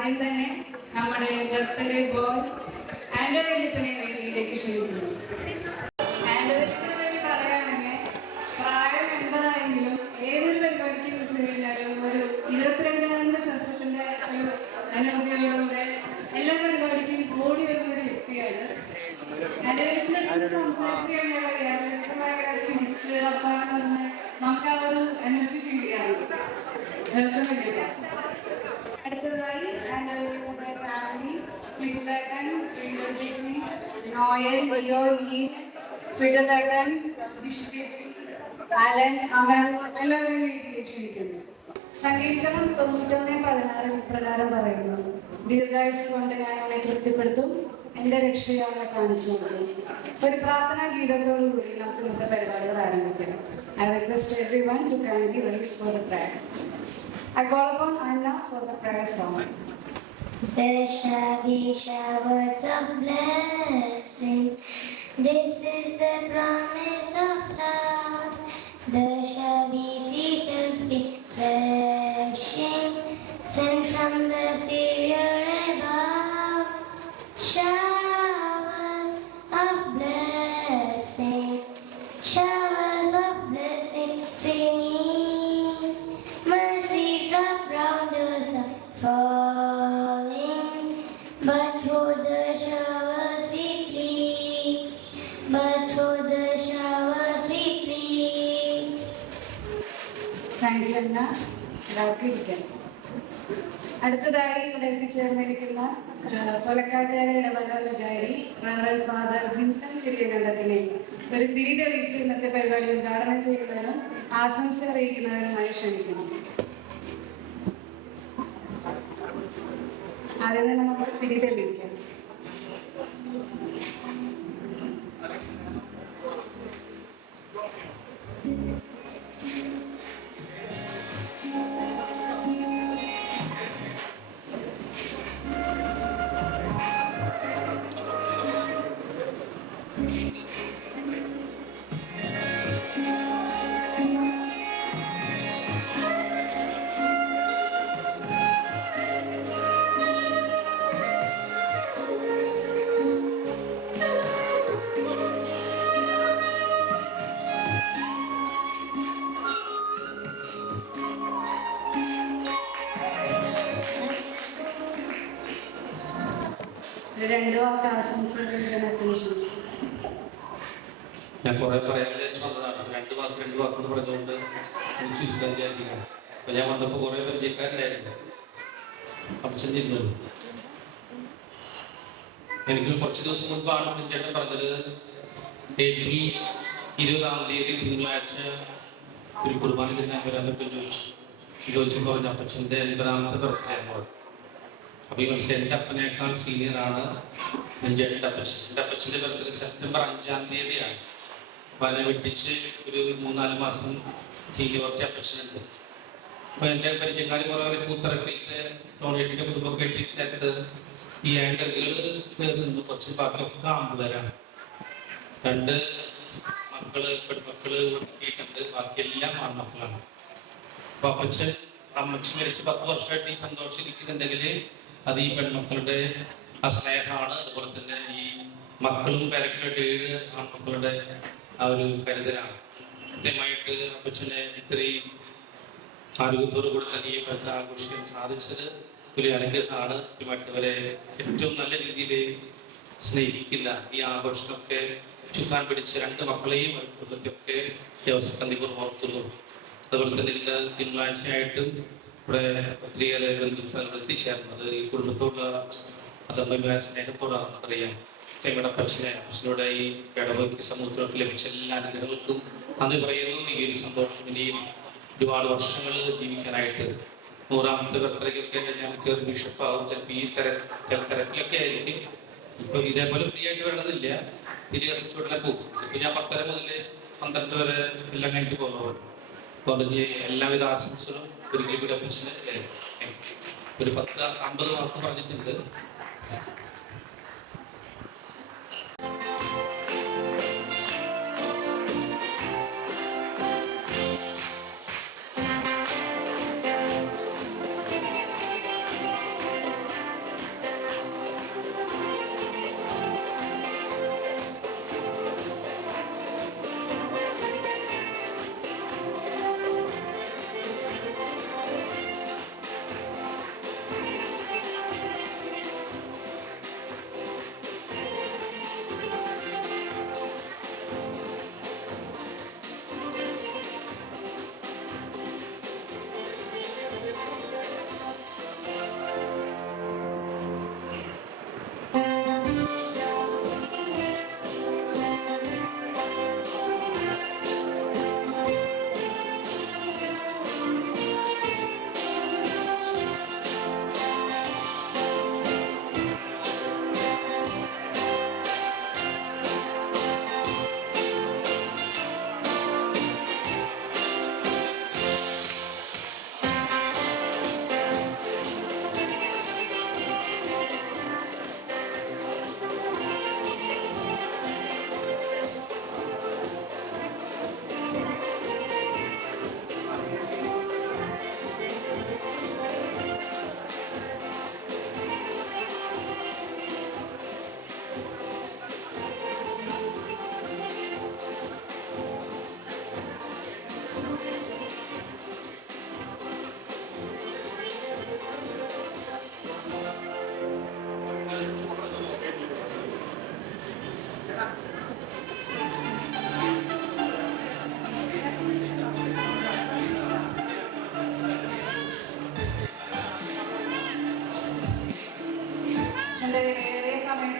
ആദ്യം തന്നെ നമ്മുടെ ബർത്ത്ഡേ ബോയ് ആൻഡോ വല്യപ്പനെ വേദിയിലേക്ക് ക്ഷണിക്കുന്നു. ആൻഡോ വല്യപ്പനെ വേണ്ടി പറയുകയാണെങ്കിൽ പ്രായം 80 ഏതൊരു പരിപാടിക്ക് വെച്ച് കഴിഞ്ഞാലും ഒരു 22 ചെറുപ്പത്തിന്റെ ഒരു എനർജിയോടുകൂടെ എല്ലാ പരിപാടിക്കും ഓടി വരുന്ന ഒരു വ്യക്തിയാണ്. ആൻഡോ വല്യപ്പനെ സംസാരിച്ച് കഴിഞ്ഞാൽ ഭയങ്കര ചിരിച്ച് വർത്താനം പറഞ്ഞ് നമുക്ക് ആ ഒരു എനർജി ഫീൽ ചെയ്യാറുണ്ട്. വെൽക്കം വല്യപ്പ. അടുത്തതായി ആൻഡോ വല്യപ്പന്റെ ഫാമിലി ഫ്ലിജാക്കൻ, ഫ്രീഡർ ചേച്ചി, നോയൽ, വലിയോളി, ഫ്രിഡജാക്കൻ, ഡിഷ് ചേച്ചി, അലൻ, അമൽ എല്ലാവരും വീട്ടിലേക്ക് ക്ഷണിക്കുന്നു. സംഗീതം 91:16 ഇപ്രകാരം പറയുന്നു: ദീർഘായുസ് കൊണ്ട് ഞാൻ അവനെ തൃപ്തിപ്പെടുത്തും, എന്റെ രക്ഷയെ അവനെ കാണിച്ചു കൊടുക്കും. ഒരു പ്രാർത്ഥനാ ഗീതത്തോടു കൂടി നമുക്ക് ഇന്നത്തെ പരിപാടികൾ ആരംഭിക്കാം. I request everyone to kindly rise for the prayer. I call upon Anna for the prayer song. There shall be showers of blessing. This is the promise of love. There shall be seasons refreshing, sent from the Savior above. Showers of blessing, showers of blessing, streaming, mercy drop round us falling. But through the showers we flee, but through the showers we flee. Thank you, Anna. എല്ലാവർക്കും ഇരിക്കാം. അടുത്തതായി ഇവിടെ എത്തിച്ചേർന്നിരിക്കുന്ന കൊലക്കാട്ടുകാരെ ഇടവക വികാരി reverend father Jinson ചെറിയകണ്ടത്തിനെ ഒരു തിരിതെളിച്ച് ഇന്നത്തെ പരിപാടി ഉദ്ഘാടനം ചെയ്യുന്നതിനും ആശംസ അറിയിക്കുന്നതിനുമായി ക്ഷണിക്കുന്നു. ആദ്യം തന്നെ നമുക്ക് തിരിതെളിക്കാം. രണ്ടു വാക്ക് ആശംസകൾ. ഞാൻ കുറെ പറയാൻ വിചാരിച്ചു വന്നതാണ്. രണ്ട് വാക്ക് പറഞ്ഞുകൊണ്ട് ചുരുക്കാൻ വിചാരിച്ചിരിക്കണം. അപ്പൊ ഞാൻ വന്നപ്പോ കുറെ പരിചയക്കാരുണ്ടായിരുന്നു. അപ്പച്ചൻ ഇരുന്നത് എനിക്ക് കുറച്ച് ദിവസം മുൻപാണ് ചേട്ടൻ പറഞ്ഞത് ഏപ്രിൽ 20 തിങ്കളാഴ്ച ഒരു കുർബാനത്തിന് വരാൻ പറ്റും ചോദിച്ചു പറഞ്ഞ അപ്പച്ചന്റെ 80ാമത്തെ ബർത്ത്ഡേ ആണ്. അപ്പൊ ഈ വർഷം എൻ്റെ അപ്പനേക്കാൾ സീനിയറാണ് നെഞ്ചേട്ടൻ്റെ അപ്പച്ചൻ. എൻ്റെ അപ്പച്ചൻ്റെ ബർത്ത്ഡേ സെപ്റ്റംബർ 5 അപ്പൊ അതിനെ വെട്ടിച്ച് ഒരു 3-4 മാസം സീനിയോറിറ്റി അപ്പച്ചനുണ്ട്. അപ്പൊ എൻ്റെ പരിചയക്കാർ കുറെ പൂത്തിറക്കിലത്തെ ടോണേറ്റിന്റെ കുടുംബമൊക്കെ ഇട്ടിട്ട് ഈ ആങ്കറുകൾ നിന്ന് കുറച്ച് ബാക്കിയൊക്കെ ആമ്പുകാരാണ്. 2 പെൺമക്കള് കിട്ടിയിട്ടുണ്ട്, ബാക്കിയെല്ലാം ആൺമക്കളാണ്. അപ്പൊ അമ്മച്ചി മരിച്ച് 10 വർഷമായിട്ട് ഈ സന്തോഷിക്കുന്നുണ്ടെങ്കിൽ അത് ഈ പെൺമക്കളുടെ ആ സ്നേഹമാണ്. അതുപോലെ തന്നെ ഈ മക്കളും പേരക്കുമായിട്ട് 7 ആൺമക്കളുടെ ആ ഒരു കരുതലാണ്. കൃത്യമായിട്ട് അപ്പച്ചനെ ഇത്രയും ആരോഗ്യത്തോടു കൂടി തന്നെ ഈ ബർത്ത്ഡേ ആഘോഷിക്കാൻ സാധിച്ചത് ഒരു അനുഗ്രഹമാണ്. കൃത്യമായിട്ട് അവരെ ഏറ്റവും നല്ല രീതിയിൽ സ്നേഹിക്കുന്ന ഈ ആഘോഷമൊക്കെ ചുക്കാൻ പിടിച്ച് 2 മക്കളെയും കുടുംബത്തെയൊക്കെ ദിവസസന്ധിപൂർവ്വം ഓർക്കുന്നു. അതുപോലെ തന്നെ ഇന്ന് തിങ്കളാഴ്ചയായിട്ടും ഇവിടെ ഒത്തിരിയേറെ ബന്ധുക്കൾ എത്തിച്ചേർന്നത് ഈ കുടുംബത്തോട് അതമ്മ സ്നേഹത്തോടാണെന്ന് അറിയാം. ഞങ്ങളുടെ അപ്പച്ചനോട് ഈ ഇടവയ്ക്ക് സമൂഹത്തിലോട്ട് ലഭിച്ച എല്ലാ അനുഗ്രഹങ്ങൾക്കും നന്ദി പറയുന്നു. ഈ ഒരു സന്തോഷം ഇനിയും ഒരുപാട് വർഷങ്ങൾ ജീവിക്കാനായിട്ട് 100ാമത്തെ ബർത്ത്ഡേക്കൊക്കെ ഞങ്ങൾക്ക് ഒരു ബിഷപ്പാവും. ചിലപ്പോൾ ഈ ചില തിരക്കിലൊക്കെ ആയിരിക്കും. ഇപ്പൊ ഇതേപോലെ ഫ്രീ ആയിട്ട് വേണ്ടതില്ല, തിരികെ പോകും. ഇപ്പൊ ഞാൻ 10:30 മുതൽ 12 വരെ എല്ലാം കഴിഞ്ഞിട്ട് പോകുന്നത്. അപ്പോൾ എല്ലാവിധ ആശംസകളും ഒരിക്കലും കൂടി അപ്പച്ചന് ഒരു 10-50 വാക്ക് പറഞ്ഞിട്ടുണ്ട്.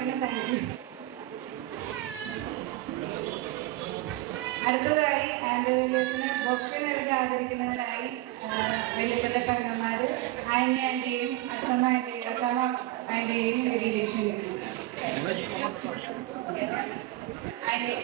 പറയുന്നു. Thank you. അടുത്തതായി ആൻഡ്രോയിലിന് ബൊക്കെ നൽകി ആദരിക്കുന്നതിനായി വലിയപ്പന്റെ പെങ്ങന്മാര് ആന്റി ആന്റിയെയും അച്ഛമ്മ ആന്റിയെയും വേദിയിലേക്ക് ക്ഷണിക്കുന്നു. ആന്റി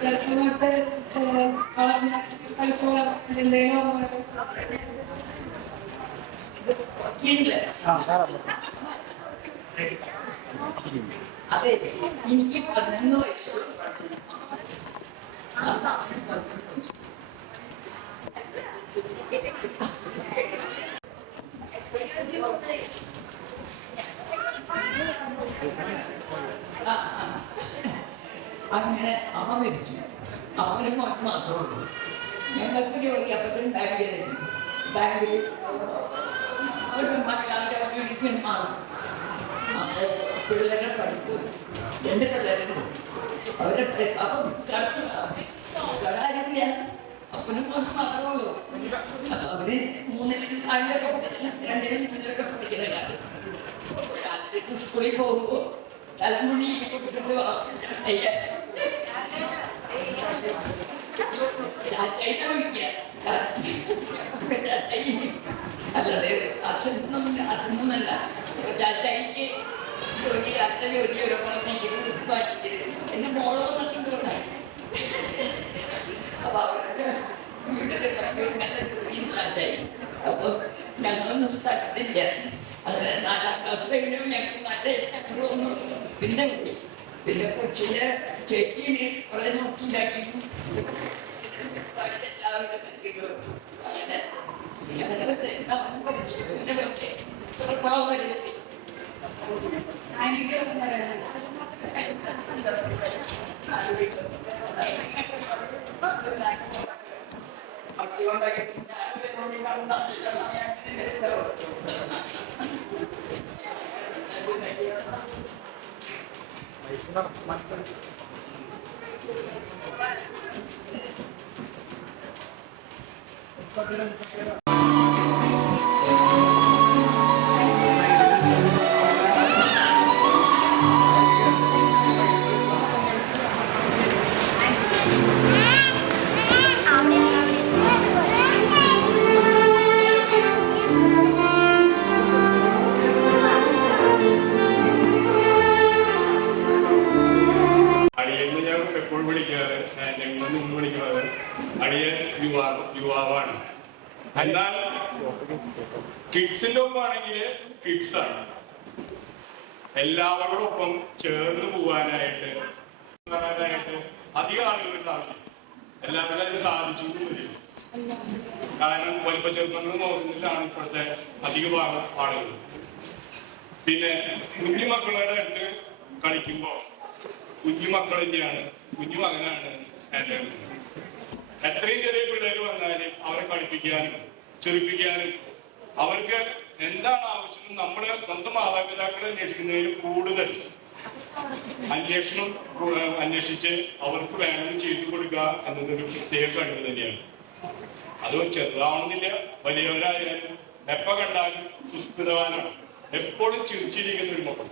ചെറുപ്പമൊക്കെ കളിച്ചോളാം. എന്തെങ്കിലും അതെ, എനിക്ക് 11 വയസ്സ്. അങ്ങനെ അമ്മ മരിച്ചു. അവന് മാത്രമേ ഉള്ളൂ. ഞങ്ങൾക്ക് ജോലി അപ്പത്തും ബാങ്കിൽ ഒരു മലയാളം കമ്മ്യൂണിറ്റി മാറും. പിള്ളേരെ പഠിപ്പ് 2 പിള്ളേരുണ്ട്. അവരെ അപ്പം കടാരില്ല. അപ്പനും മാത്രമേ ഉള്ളൂ. അപ്പൊ അവര് 3-ലും 4-ലൊക്കെ പഠിക്കില്ല, 2-ലും 3-ലൊക്കെ പഠിക്കുന്നവരാണ്. കാലത്തേക്ക് സ്കൂളിൽ പോകുമ്പോ തലമുടി ചാറ്റായി അല്ലാതെ അച്ഛനൊന്നല്ല. ചാറ്റായിക്ക് ജോലി ഓരോ പറഞ്ഞിട്ട് എന്നെ മോളോ തന്നിട്ടുണ്ട്. അപ്പൊ അവരുടെ വീട്ടിലെ ചാറ്റായി. അപ്പൊ ഞങ്ങളൊന്നും സ്ഥലത്തില്ല. അങ്ങനെ 4ാം ക്ലാസ് കഴിഞ്ഞു. ഞങ്ങൾക്ക് നല്ല പിന്നെ കൊച്ചിലെ ചേച്ചീന് കുറെ നോക്കിണ്ടാക്കി യുവാവാണ്. എന്നാൽ കിഡ്സിന്റെ ഒപ്പാണെങ്കിൽ കിഡ്സ് ആണ്. എല്ലാവരോടൊപ്പം ചേർന്ന് പോകാനായിട്ട് അധികം ആളുകളുടെ ആവശ്യം. എല്ലാവരും അത് സാധിച്ചു വരും. കാരണം വലിപ്പ ചെറുപ്പങ്ങൾ നോക്കുന്നതിലാണ് ഇപ്പോഴത്തെ അധിക ഭാഗം ആളുകൾ. പിന്നെ കുഞ്ഞുമക്കളുടെ അടുത്ത് കളിക്കുമ്പോൾ കുഞ്ഞുമക്കൾ തന്നെയാണ്, കുഞ്ഞുമകനാണ് എൻ്റെ. എത്രയും ചെറിയ പിള്ളേർ വന്നാലും അവരെ കളിപ്പിക്കാനും ചെറുപ്പിക്കാനും അവർക്ക് എന്താണ് ആവശ്യം നമ്മുടെ സ്വന്തം മാതാപിതാക്കളെ അന്വേഷിക്കുന്നതിന് കൂടുതൽ അന്വേഷിച്ച് അവർക്ക് വേണ്ടത് ചെയ്തു കൊടുക്കുക എന്നതൊരു പ്രത്യേക കഴിവ് തന്നെയാണ്. അത് ചെറുതാവണമെന്നില്ല, വലിയവരായാലും എപ്പോ കണ്ടാലും സുസ്ഥിരവാനാണ്, എപ്പോഴും ചിരിച്ചിരിക്കുന്ന ഒരു മക്കൾ.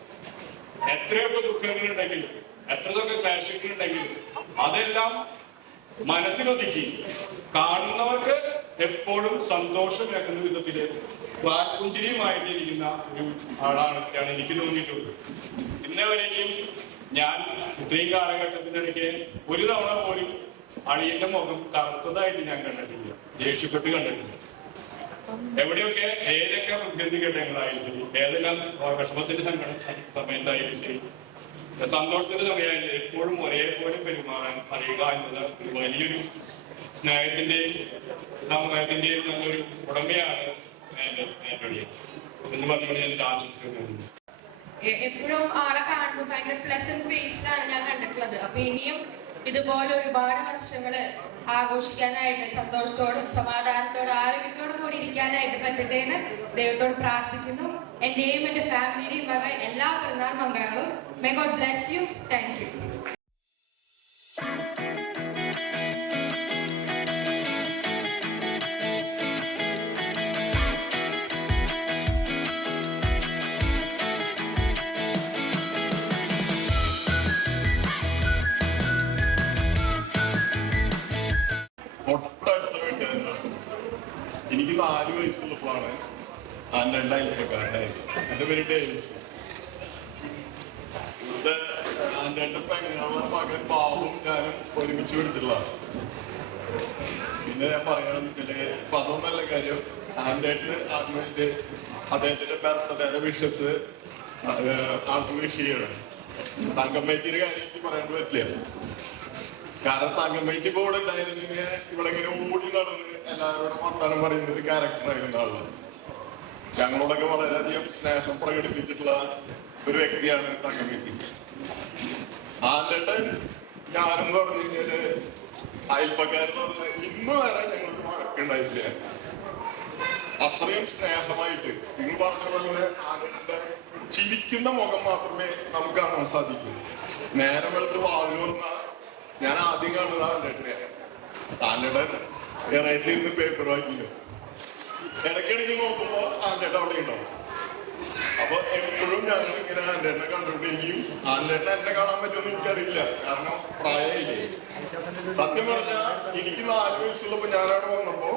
എത്രയൊക്കെ ദുഃഖങ്ങളുണ്ടെങ്കിലും എത്രയൊക്കെ ക്ലേശങ്ങളുണ്ടെങ്കിലും അതെല്ലാം മനസ്സിലൊതുക്കി കാണുന്നവർക്ക് എപ്പോഴും സന്തോഷമേക്കുന്ന വിധത്തില് വാൽപുഞ്ചിരിയുമായിട്ടിരിക്കുന്ന ഒരു ആളാണ് എനിക്ക് തോന്നിയിട്ടുള്ളത്. ഇന്നേവരെയും ഞാൻ ഇത്രയും കാലഘട്ടത്തിനിടയ്ക്ക് ഒരു തവണ പോലും അളിയന്റെ മുഖം കറുത്തതായിട്ട് ഞാൻ കണ്ടിട്ടില്ല, ദേഷ്യപ്പെട്ട് കണ്ടിട്ടില്ല. എവിടെയൊക്കെ ഏതൊക്കെ പ്രതിസന്ധി ഘട്ടങ്ങളായാലും ശരി, ഏതെല്ലാം വിഷമത്തിന്റെ സമയത്തായാലും ശരി, സന്തോഷത്തിന്റെ സമയമായാലും എപ്പോഴും ഒരേപോലെ പെരുമാറാൻ അറിയുക എന്നത് ഒരു വലിയൊരു സ്നേഹത്തിന്റെയും സമൂഹത്തിന്റെയും നല്ലൊരു ഉടമയാണ് എന്ന് പറഞ്ഞുകൊണ്ട് ഞാൻ ആശംസിക്കുന്നു. എപ്പോഴും ആളെ കാണുമ്പോൾ ഭയങ്കര പ്ലസന്റ് ഫേസിലാണ് ഞാൻ കണ്ടിട്ടുള്ളത്. അപ്പൊ ഇനിയും ഇതുപോലെ ഒരുപാട് വർഷങ്ങള് ആഘോഷിക്കാനായിട്ട് സന്തോഷത്തോടും സമാധാനത്തോടും ആരോഗ്യത്തോടും കൂടി ഇരിക്കാനായിട്ട് പറ്റട്ടെ എന്ന് ദൈവത്തോട് പ്രാർത്ഥിക്കുന്നു. എന്റെയും എന്റെ ഫാമിലിയുടെയും വക എല്ലാ പിറന്നാൾ മംഗളങ്ങളും. May God bless you. Thank you. എനിക്ക് 4 വയസ്സുള്ളപ്പോഴാണ് ആൻ്റെ അയൽക്കാരനായത്. എൻ്റെ പേര് ഡേവിസ്. ഇവിടുത്തെ ആൻ്റെ പെങ്ങളുടെ മകൻ ബാബും ഞാനും ഒരുമിച്ച് പിടിച്ചിട്ടുള്ളതാണ്. പിന്നെ ഞാൻ പറയാന്ന് വെച്ചാല് ഇപ്പൊ അതൊന്നല്ല കാര്യം. ആൻ്റെ ആത്മഹത്യ അദ്ദേഹത്തിന്റെ ബർത്ത്ഡേയുടെ വിഷസ് വിഷ് ചെയ്യണം. തങ്കമ്മേച്ചിയുടെ കാര്യം എനിക്ക് പറയാൻ പറ്റില്ല. കാരണം തങ്കമ്മേച്ചി ഇപ്പൊ ഇവിടെ ഉണ്ടായിരുന്നെങ്കിൽ ഇവിടെ ഇങ്ങനെ ഓടി നടന്ന് എല്ലാവരോടും വർത്താനം പറയുന്ന ഒരു ക്യാരക്ടറായിരുന്ന ആളാണ്. ഞങ്ങളോടൊക്കെ വളരെയധികം സ്നേഹം പ്രകടിപ്പിച്ചിട്ടുള്ള ഒരു വ്യക്തിയാണ് തങ്കമ്മേച്ചി. ആൻ്റെ ഞാനെന്ന് പറഞ്ഞു കഴിഞ്ഞാല് അയൽപ്പക്കാരെന്ന് പറഞ്ഞാൽ ഇന്ന് വരെ ഞങ്ങൾക്ക് വഴക്കുണ്ടായില്ല. അത്രയും സ്നേഹമായിട്ട് നിങ്ങൾ പറഞ്ഞ പോലെ ആൻ്റെ ചിരിക്കുന്ന മുഖം മാത്രമേ നമുക്ക് കാണാൻ സാധിക്കൂ. നേരം വെളുത്ത് വാതിൽ വന്നാൽ ഞാൻ ആദ്യം കാണുന്നത് ആൻ്റെ ഇറയത്തിൽ നിന്ന് പേപ്പർ വാങ്ങില്ലോ. ഇടയ്ക്കിടയ്ക്ക് നോക്കുമ്പോ ആൻ്റെ അവിടെ ഉണ്ടാവും. അപ്പൊ എപ്പോഴും ഞങ്ങൾ ഇങ്ങനെ ആൻ്റെ കണ്ടുകൊണ്ടിരിക്കും. ആൻ്റെ എന്നെ കാണാൻ പറ്റുമെന്ന് എനിക്കറിയില്ല, കാരണം പ്രായമില്ലേ. സത്യം പറഞ്ഞാൽ എനിക്ക് 4 വയസ്സുള്ളപ്പോ ഞാനവിടെ വന്നപ്പോ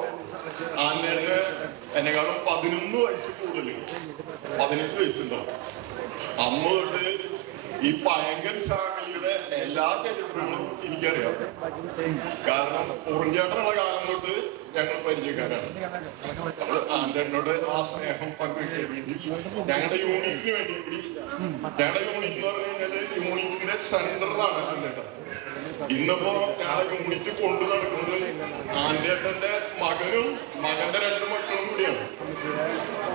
ആൻ്റെ എന്നെക്കാളും 11 വയസ്സ് കൂടുതൽ, 15 വയസ്സുണ്ടാവും. അന്ന് തൊട്ട് ഈ പയങ്കൻ ഫാമിലിയുടെ എല്ലാ ചരിത്രങ്ങളും എനിക്കറിയാം. കാരണം ഉറിഞ്ചേട്ടനുള്ള കാലം തൊട്ട് ഞങ്ങൾ പരിചയക്കാരാണ്. ആൻ്റെ എന്നോട് ആ സ്നേഹം പങ്കുവയ്ക്കാൻ വേണ്ടി ഞങ്ങളുടെ യൂണിറ്റിന് വേണ്ടി കൂടി, ഞങ്ങളുടെ യൂണിറ്റ് എന്ന് പറഞ്ഞു കഴിഞ്ഞാൽ യൂണിറ്റിന്റെ സെന്ററിലാണ് ആൻ്റെ. ഇന്നിപ്പോ ഞങ്ങളുടെ യൂണിറ്റ് കൊണ്ടു നടക്കുന്നത് ആൻ്റേട്ടന്റെ മകനും മകന്റെ 2 മക്കളും കൂടിയാണ്.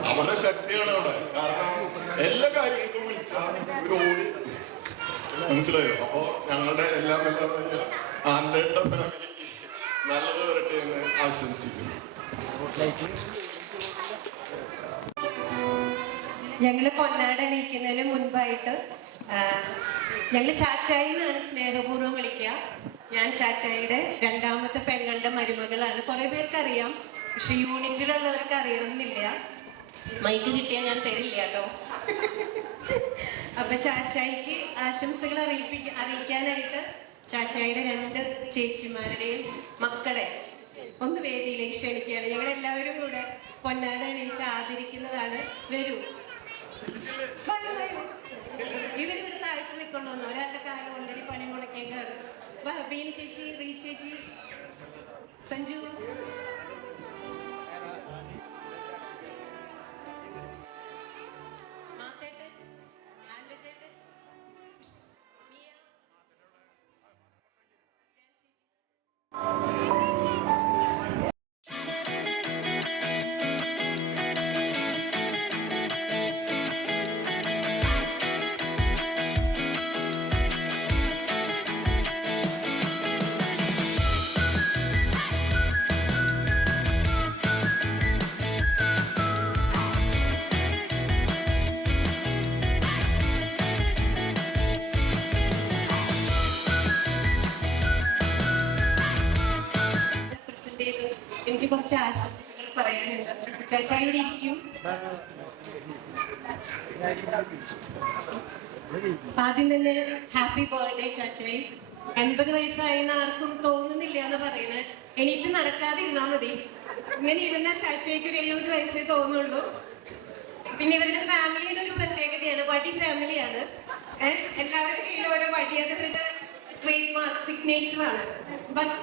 അവരുടെ ശക്തിയാണ് അവിടെ. കാരണം എല്ലാ കാര്യങ്ങൾക്കും വിളിച്ചാൽ ഇവർ ഓടി, മനസ്സിലായോ? അപ്പൊ ഞങ്ങളുടെ എല്ലാം ആൻ്റേട്ട ഫാമിലിക്ക് നല്ലത് വരട്ടെ എന്ന് ആശംസിക്കുന്നു. ഞങ്ങള് പൊന്നാട എണീക്കുന്നതിന് മുൻപായിട്ട് ഞങ്ങൾ ചാച്ചായി എന്നാണ് സ്നേഹപൂർവ്വം വിളിക്കുക. ഞാൻ ചാച്ചായിയുടെ 2ാമത്തെ പെങ്ങളുടെ മരുമകളാണ്. കുറെ പേർക്ക് അറിയാം, പക്ഷെ യൂണിറ്റിലുള്ളവർക്ക് അറിയണമെന്നില്ല. മൈക്ക് കിട്ടിയാൽ ഞാൻ തരില്ല കേട്ടോ. അപ്പൊ ചാച്ചായിക്ക് ആശംസകൾ അറിയിക്കാനായിട്ട് ചാച്ചായിയുടെ 2 ചേച്ചിമാരുടെയും മക്കളെ ഒന്ന് വേദിയിലേക്ക് ക്ഷണിക്കുകയാണ്. ഞങ്ങൾ എല്ലാവരും കൂടെ പൊന്നാട എണീച്ച് ആദരിക്കുന്നതാണ്. വരൂ, ഇവരിവിടെ താഴ്ത്ത് നിൽക്കൊള്ളുന്നു. ഒരാളുടെ കാലം ഓൾറെഡി പണി മുടക്കിയേക്കാണ്. ബീന ചേച്ചി, റീ ചേച്ചി, സഞ്ജു, മാത്തേട്ടൻ, ആൻഡ്രചേട്ടൻ, മിയ, എനിക്ക് കുറച്ച് ആശംസകൾ പറയാനുണ്ട്. ചാച്ചായോട് ഇരിക്കും. ആദ്യം തന്നെ ഹാപ്പി ബർത്ത്ഡേ ചാച്ചായി. 80 വയസ്സായെന്ന് ആർക്കും തോന്നുന്നില്ല എന്ന് പറയുന്നത്. എണീറ്റ് നടക്കാതിരുന്നാ മതി. ഇങ്ങനെ ഇരുന്ന ചാച്ചയ്ക്ക് ഒരു 70 വയസ്സേ തോന്നുള്ളൂ. പിന്നെ ഇവരുടെ ഫാമിലിയുടെ ഒരു പ്രത്യേകതയാണ്, വടി ഫാമിലിയാണ്. എല്ലാവരുടെ കയ്യിലും ഓരോ വടി, അത് ഇവരുടെ ട്രേഡ് മാർക്ക് സിഗ്നേച്ചറാണ്. ബട്ട്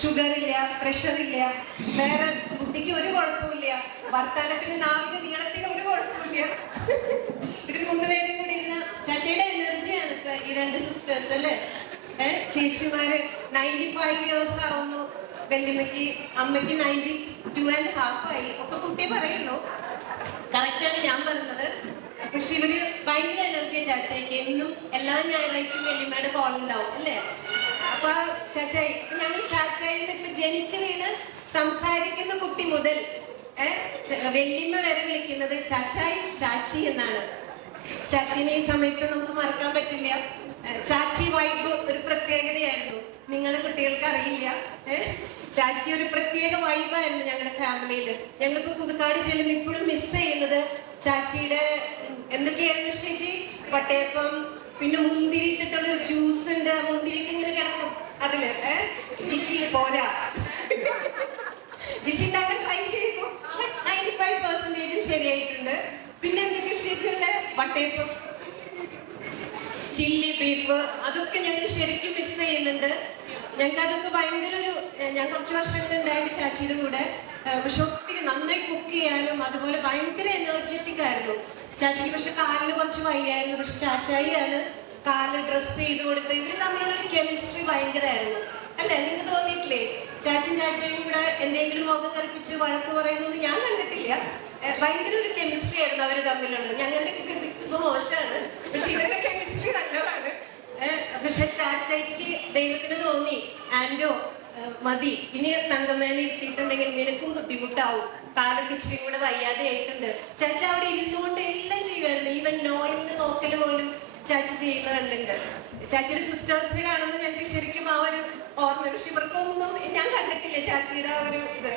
ഷുഗർ ഇല്ല, പ്രഷർ ഇല്ല, വേറെ ബുദ്ധിക്ക് ഒരു കുഴപ്പമില്ല, വർത്താനത്തിന് നാവിക നീളത്തിന് ഒരു കുഴപ്പമില്ല. ഒരു 3 പേരും കൂടി ഇരുന്ന ചാച്ചയുടെ എനർജിയാണ് ഇപ്പൊ ഈ 2 സിസ്റ്റേഴ്സ് അല്ലേ. ചേച്ചിമാര് 95 ഇയേഴ്സ് ആവുന്നു, വല്യമ്മയ്ക്ക്, അമ്മയ്ക്ക് 92.5 ആയി. ഒക്കെ കുട്ടിയെ പറയുള്ളൂ, കറക്റ്റാണ് ഞാൻ പറഞ്ഞത്. പക്ഷെ ഇവര് ഭയങ്കര എനർജിയാണ് ചാച്ചയ്ക്ക്. എന്നും എല്ലാ ഞായറാഴ്ചയും വല്യമ്മയുടെ കോൾ ഉണ്ടാവും അല്ലേ. അപ്പൊ ചാച്ചായി, ഞങ്ങൾ ചാച്ചായി ഇപ്പൊ ജനിച്ചു വീണ് സംസാരിക്കുന്ന കുട്ടി മുതൽ വല്യമ്മ വരെ വിളിക്കുന്നത് ചാച്ചായി, ചാച്ചി എന്നാണ്. ചാച്ചിനെ ഈ സമയത്ത് നമുക്ക് മറക്കാൻ പറ്റില്ല. ചാച്ചി വൈബ് ഒരു പ്രത്യേകതയായിരുന്നു, നിങ്ങളുടെ കുട്ടികൾക്ക് അറിയില്ല. ചാച്ചി ഒരു പ്രത്യേക വൈബായിരുന്നു ഞങ്ങളുടെ ഫാമിലിയിൽ. ഞങ്ങൾക്ക് പുതുക്കാട് ചെല്ലുമ്പോൾ ഇപ്പോഴും മിസ് ചെയ്യുന്നത് ചാച്ചിയുടെ എന്തൊക്കെയായിരുന്നു ചേച്ചി, വട്ടയപ്പം, പിന്നെ മുന്തിരി ഇട്ടിട്ടുള്ള ഒരു ജ്യൂസ് ഉണ്ട്, മുന്തിരിക്ക് ഇങ്ങനെ കിടക്കും അതില്. ജിഷി പോരാ, ജിഷി ഉണ്ടാക്കാൻ ട്രൈ ചെയ്തു, 95% ശരിയായിട്ടുണ്ട്. പിന്നെ എന്തൊക്കെ ചേച്ചിയുള്ള വട്ടയപ്പം, ചില്ലി ബീഫ്, അതൊക്കെ ഞങ്ങൾ ശരിക്കും മിസ് ചെയ്യുന്നുണ്ട്. ഞങ്ങൾക്ക് അതൊക്കെ ഭയങ്കര ഒരു, ഞാൻ കുറച്ച് വർഷങ്ങൾ ഉണ്ടായിരുന്നു ചാച്ചിയുടെ കൂടെ. പക്ഷെ ഒത്തിരി നന്നായി കുക്ക് ചെയ്യാനും അതുപോലെ ഭയങ്കര എനർജറ്റിക് ആയിരുന്നു ചാച്ചിക്ക്. പക്ഷെ കാലിന് കുറച്ച് വയ്യായിരുന്നു. പക്ഷെ ചാച്ചായിയാണ് കാല് ഡ്രസ് ചെയ്ത് കൊടുത്ത്. ഇവര് തമ്മിലുള്ള ഒരു കെമിസ്ട്രി ഭയങ്കരമായിരുന്നു അല്ലേ, നിങ്ങൾക്ക് തോന്നിയിട്ടില്ലേ? ചാച്ചിയും ചാച്ചായും കൂടെ എന്തെങ്കിലും മുഖം കൽപ്പിച്ച് വഴക്ക് പറയുന്നത് ഞാൻ കണ്ടിട്ടില്ല. ഭയങ്കര ഒരു കെമിസ്ട്രി ആയിരുന്നു അവര് തമ്മിലുള്ളത്. ഞങ്ങളുടെ ഫിസിക്സ് ഇപ്പൊ മോശമാണ്, പക്ഷെ ഇവരുടെ കെമിസ്ട്രി നല്ലതാണ്. പക്ഷെ ചാച്ചയ്ക്ക് ദൈവത്തിന് തോന്നി, ആൻഡോ മതി, ഇനി തങ്കമ്മേനെ ഇരുത്തിയിട്ടുണ്ടെങ്കിൽ നിനക്കും ബുദ്ധിമുട്ടാവും, കാലൊക്കെ ഇച്ചിരി കൂടെ വയ്യാതെ ആയിട്ടുണ്ട്. ചാച്ച അവിടെ ഇരുന്നുകൊണ്ട് എല്ലാം ചെയ്യുമായിരുന്നു. ഈവൻ നോയിലിന് നോക്കല് പോലും ചാച്ചി ചെയ്യുന്ന കണ്ടിട്ടുണ്ട്. ചാച്ചിയുടെ സിസ്റ്റേഴ്സിനെ കാണുമ്പോൾ ഞങ്ങൾക്ക് ശരിക്കും ആ ഒരു ഓർമ്മ. പക്ഷെ ഇവർക്കൊന്നും ഞാൻ കണ്ടിട്ടില്ല ചാച്ചിയുടെ ആ ഒരു ഇത്.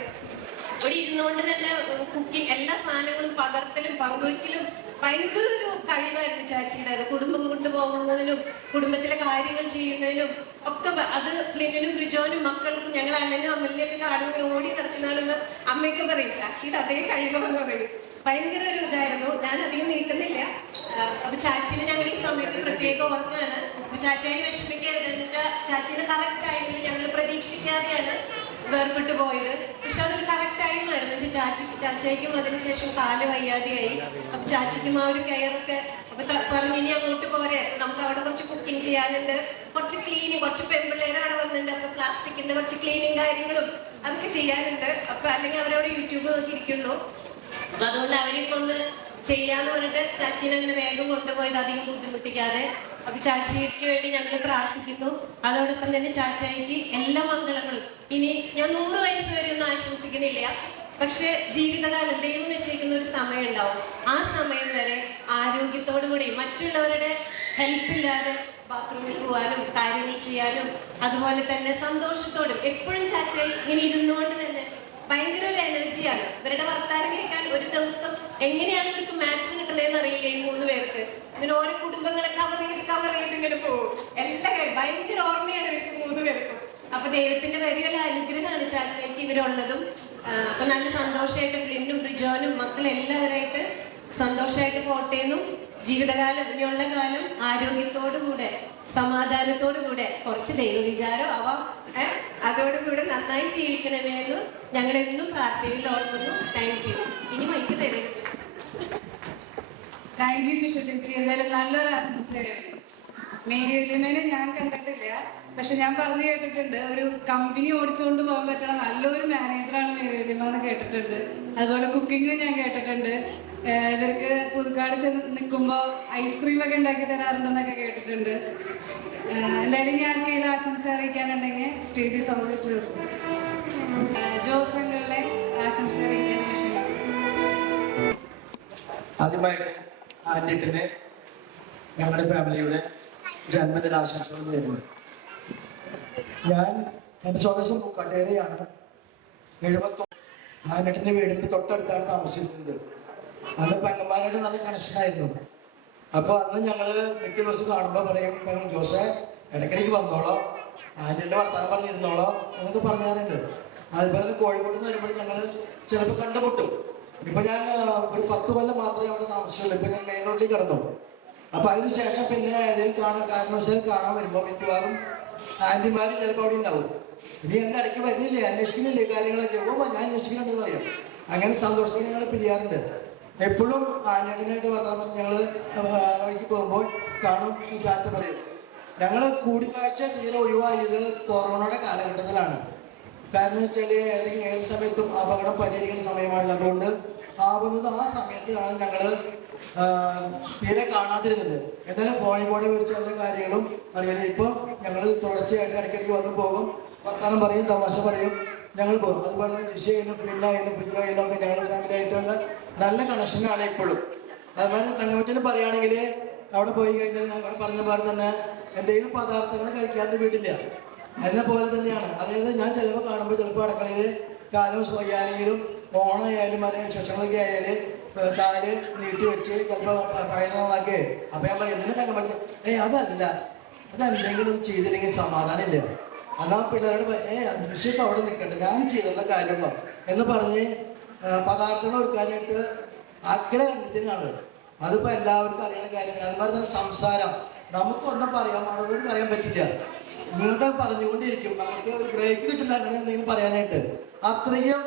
അവിടെ ഇരുന്നുകൊണ്ട് തന്നെ കുക്കിംഗ്, എല്ലാ സാധനങ്ങളും പകർത്തലും പങ്കുവയ്ക്കലും ഭയങ്കര ഒരു കഴിവായിരുന്നു ചാച്ചിയുടെ. അത് കുടുംബം കൊണ്ടുപോകുന്നതിനും കുടുംബത്തിലെ കാര്യങ്ങൾ ചെയ്യുന്നതിനും ഒക്കെ. അത് ഫ്ലിനും ഫ്രിജോനും മക്കൾക്കും, ഞങ്ങൾ അല്ലനും അമ്മലിനെയൊക്കെ കാണുമ്പോൾ ഓടി നടക്കുന്നതാണെന്ന് അമ്മയൊക്കെ പറയും, ചാച്ചിയുടെ അതേ കഴിവെന്ന് പറയും. ഭയങ്കര ഒരു ഇതായിരുന്നു. ഞാൻ അധികം നീട്ടുന്നില്ല. അപ്പൊ ചാച്ചിനെ ഞങ്ങൾ ഈ സമയത്ത് പ്രത്യേകം ഓർക്കുകയാണ്. അപ്പൊ ചാച്ചായി വിഷമിക്കരുതെന്ന് വെച്ചാൽ ചാച്ചിയുടെ കറക്റ്റ് ടൈമിൽ ഞങ്ങൾ പ്രതീക്ഷിക്കാതെയാണ് വേർപെട്ട് പോയത്. പക്ഷെ അതൊരു കറക്റ്റ് ടൈം ആയിരുന്നു. ചാച്ചയ്ക്കും അതിനുശേഷം കാല് വയ്യാതെയായി. അപ്പൊ ചാച്ചിക്കും ആ ഒരു കെയറൊക്കെ. അപ്പൊ പറഞ്ഞു, ഇനി അങ്ങോട്ട് പോരെ, നമുക്ക് അവിടെ കുറച്ച് കുക്കിംഗ് ചെയ്യാനുണ്ട്, കുറച്ച് ക്ലീനിങ്, കുറച്ച് പെൺപിള്ളേർ അവിടെ വന്നിട്ടുണ്ട്. അപ്പൊ പ്ലാസ്റ്റിക്കിന്റെ കുറച്ച് ക്ലീനിങ് കാര്യങ്ങളും അതൊക്കെ ചെയ്യാനുണ്ട്. അപ്പൊ അല്ലെങ്കിൽ അവരവിടെ യൂട്യൂബ് നോക്കിയിരിക്കുള്ളൂ. അപ്പൊ അതുകൊണ്ട് അവരെയൊക്കെ ഒന്ന് ചെയ്യാന്ന് പറഞ്ഞിട്ട് ചാച്ചീനെ അങ്ങനെ വേഗം കൊണ്ടുപോയത്, അധികം ബുദ്ധിമുട്ടിക്കാതെ. അപ്പൊ ചാച്ചിക്ക് വേണ്ടി ഞങ്ങൾ പ്രാർത്ഥിക്കുന്നു. അതോടൊപ്പം തന്നെ ചാച്ചായിക്ക് എല്ലാ മംഗളങ്ങളും. ഇനി ഞാൻ 100 വയസ്സ് വരെ ഒന്നും ആശംസിക്കണില്ല, പക്ഷെ ജീവിതകാലം ദൈവം വെച്ചേക്കുന്ന ഒരു സമയം ഉണ്ടാവും. ആ സമയം വരെ ആരോഗ്യത്തോടു കൂടി മറ്റുള്ളവരുടെ ഹെൽപ്പില്ലാതെ ബാത്റൂമിൽ പോകാനും കാര്യങ്ങൾ ചെയ്യാനും അതുപോലെ തന്നെ സന്തോഷത്തോടും എപ്പോഴും ചാച്ചായി ഇങ്ങനെ ഇരുന്നുകൊണ്ട് തന്നെ ഭയങ്കര ഒരു എനർജിയാണ്. ഇവരുടെ വർത്താനം കേൾക്കാൻ ഒരു ദിവസം എങ്ങനെയാണ് ഇവർക്ക് മാറ്റം കിട്ടണേന്ന് അറിയില്ല. ഈ 3 പേർക്ക് ഇങ്ങനെ ഓരോ കുടുംബങ്ങളെ കവർ ചെയ്ത് ഇങ്ങനെ പോകും. എല്ലാം ഭയങ്കര ഓർമ്മയാണ് ഇവർക്ക് 3 പേർക്കും. അപ്പൊ ദൈവത്തിന്റെ വലിയൊരു അനുഗ്രഹമാണ് ചാച്ചയ്ക്ക് ഇവരുള്ളതും. അപ്പൊ നല്ല സന്തോഷമായിട്ട് ഫ്ലിനും ഫ്രിജോനും മക്കളെല്ലാവരായിട്ട് സന്തോഷമായിട്ട് പോട്ടേന്നും ജീവിതകാലം, ഇനിയുള്ള കാലം ആരോഗ്യത്തോടുകൂടെ സമാധാനത്തോടുകൂടെ കുറച്ച് ദൈവവിചാരം ആവാം, അതോടുകൂടെ നന്നായി ജീവിക്കണമേ എന്ന് ഞങ്ങൾ എന്നും പ്രാർത്ഥനയിൽ ഓർക്കുന്നു. Thank you. ഇനി മൈക്ക് തരരുത്. താങ്ക് യു ജിഷ ചേച്ചി. എന്തായാലും നല്ലൊരു ആശംസയായിരുന്നു. മേരി വല്യമ്മേനെ ഞാൻ കണ്ടിട്ടില്ല, പക്ഷെ ഞാൻ പറഞ്ഞു കേട്ടിട്ടുണ്ട് ഒരു കമ്പനി ഓടിച്ചുകൊണ്ട് പോകാൻ പറ്റുന്ന നല്ലൊരു മാനേജറാണ് മേരി വല്യമ്മ എന്ന് കേട്ടിട്ടുണ്ട്. അതുപോലെ കുക്കിംഗ് ഞാൻ കേട്ടിട്ടുണ്ട്. ഇവർക്ക് പുതുക്കാട് ചെന്ന് നിൽക്കുമ്പോൾ ഐസ്ക്രീം ഒക്കെ ഉണ്ടാക്കി തരാറുണ്ടെന്നൊക്കെ കേട്ടിട്ടുണ്ട്. എന്തായാലും ഞാൻ കയ്യിൽ ആശംസ അറിയിക്കാനുണ്ടെങ്കിൽ സ്റ്റേജ് സൗകര്യം കൊടുക്കും. ജോസങ്ങളുടെ ആശംസ അറിയിക്കാൻ ആദ്യമായിട്ട് ആന്റിട്ടിന് ഞങ്ങളുടെ ഫാമിലിയുടെ ജന്മദിനാശംസകൾ നേരുന്നു. ഞാൻ എൻ്റെ സ്വദേശം പൂക്കാട്ടേരയാണ്. 79 ആന്റിട്ടിൻ്റെ വീടിൻ്റെ തൊട്ടടുത്താണ് താമസിച്ചിരുന്നത്. അന്ന് പെങ്ങന്മാരായിട്ട് നല്ല കണക്ഷനായിരുന്നു. അപ്പോൾ അന്ന് ഞങ്ങൾ മിക്ക ദിവസം കാണുമ്പോൾ പറയും, ജോസേ ഇടയ്ക്കിടയ്ക്ക് വന്നോളോ, ആന്റിന്റെ വർത്താനം പറഞ്ഞിരുന്നോളോ എന്നൊക്കെ പറഞ്ഞാറുണ്ട്. അതുപോലെ കോഴിക്കോട് നിന്ന് വരുമ്പോൾ ഞങ്ങൾ ചിലപ്പോൾ കണ്ടുമുട്ടും. ഇപ്പൊ ഞാൻ ഒരു 10 കൊല്ലം മാത്രമേ അവിടെ താമസിച്ചുള്ളൂ. ഇപ്പൊ ഞാൻ മെയിൻ റോഡിൽ കിടന്നു. അപ്പൊ അതിനുശേഷം പിന്നെ എവിടെയും കാരണവശാൽ കാണാൻ വരുമ്പോൾ മിക്കവാറും ആന്റിമാർ ചിലപ്പോൾ അവിടെ ഉണ്ടാവും. ഇനി എന്താ ഇടയ്ക്ക് വരുന്നില്ലേ, അന്വേഷിക്കുന്നില്ലേ കാര്യങ്ങളൊക്കെ? ഞാൻ അന്വേഷിക്കുന്നുണ്ടെന്ന് അറിയാം. അങ്ങനെ സന്തോഷത്തോടെ ഞങ്ങൾ പിരിയാറുണ്ട്. എപ്പോഴും ആന്റണിയായിട്ട് പറഞ്ഞാൽ ഞങ്ങൾ വഴിക്ക് പോകുമ്പോൾ കാണും, യാത്ര പറയും. ഞങ്ങൾ കൂടിക്കാഴ്ച തീരെ ഒഴിവായത് കൊറോണയുടെ കാലഘട്ടത്തിലാണ്. കാരണം വെച്ചാൽ ഏത് സമയത്തും അപകടം പരിഹരിക്കുന്ന സമയമാണല്ലോ. അതുകൊണ്ട് ആവുന്നത് ആ സമയത്താണ് ഞങ്ങൾ തീരെ കാണാതിരുന്നത്. എന്നാലും ഫോണിൽ കൂടെ വിളിച്ച എല്ലാ കാര്യങ്ങളും അറിയാം. ഇപ്പോൾ ഞങ്ങൾ തുടർച്ചയായിട്ട് ഇടയ്ക്കിടയ്ക്ക് വന്ന് പോകും, വർത്താനം പറയും, തമാശ പറയും, ഞങ്ങൾ പോകും. അതുപോലെ തന്നെ കൃഷിയായാലും പിന്നായാലും പിന്നായാലും ഒക്കെ ഞങ്ങൾ ഫാമിലിയായിട്ടുള്ള നല്ല കണക്ഷനാണ് ഇപ്പോഴും. അതുപോലെ തങ്കമച്ചന് പറയുകയാണെങ്കിൽ അവിടെ പോയി കഴിഞ്ഞാൽ ഞങ്ങൾ പറഞ്ഞ പോലെ തന്നെ എന്തെങ്കിലും പദാർത്ഥങ്ങൾ കഴിക്കാതെ വീട്ടില്ല എന്ന പോലെ തന്നെയാണ്. അതായത് ഞാൻ ചിലപ്പോൾ കാണുമ്പോൾ ചിലപ്പോൾ അടുക്കളയിൽ കാലം വയ്യാലെങ്കിലും ഓണായാലും അല്ലെങ്കിൽ വിശേഷങ്ങളൊക്കെ ആയാലും കാല് നീട്ടി വെച്ച് ചിലപ്പോൾ പയനാക്കി. അപ്പം ഞാൻ പറയും എന്തിനാ തങ്കം പറ്റും? അതല്ല, അതല്ലെങ്കിൽ ഇത് ചെയ്തില്ലെങ്കിൽ സമാധാനം ഇല്ല. എന്നാൽ പിള്ളേരോട് കൃഷിയൊക്കെ അവിടെ നിൽക്കട്ടെ, ഞാൻ ചെയ്തിട്ടുള്ള കാര്യങ്ങളോ എന്ന് പറഞ്ഞ് പദാർത്ഥങ്ങൾ ഒരുക്കാനായിട്ട് ആഗ്രഹ കണ്ടെത്തിനാണ്. അതിപ്പോൾ എല്ലാവർക്കും അറിയണ കാര്യങ്ങൾ. അതുപോലെ തന്നെ സംസാരം നമുക്കൊന്നും പറയാം, മറുപടി പറയാൻ പറ്റില്ല. നിങ്ങളുടെ പറഞ്ഞുകൊണ്ടിരിക്കും, നമുക്ക് ഒരു ബ്രേക്ക് കിട്ടില്ല അങ്ങനെ എന്തെങ്കിലും പറയാനായിട്ട്. അത്രയും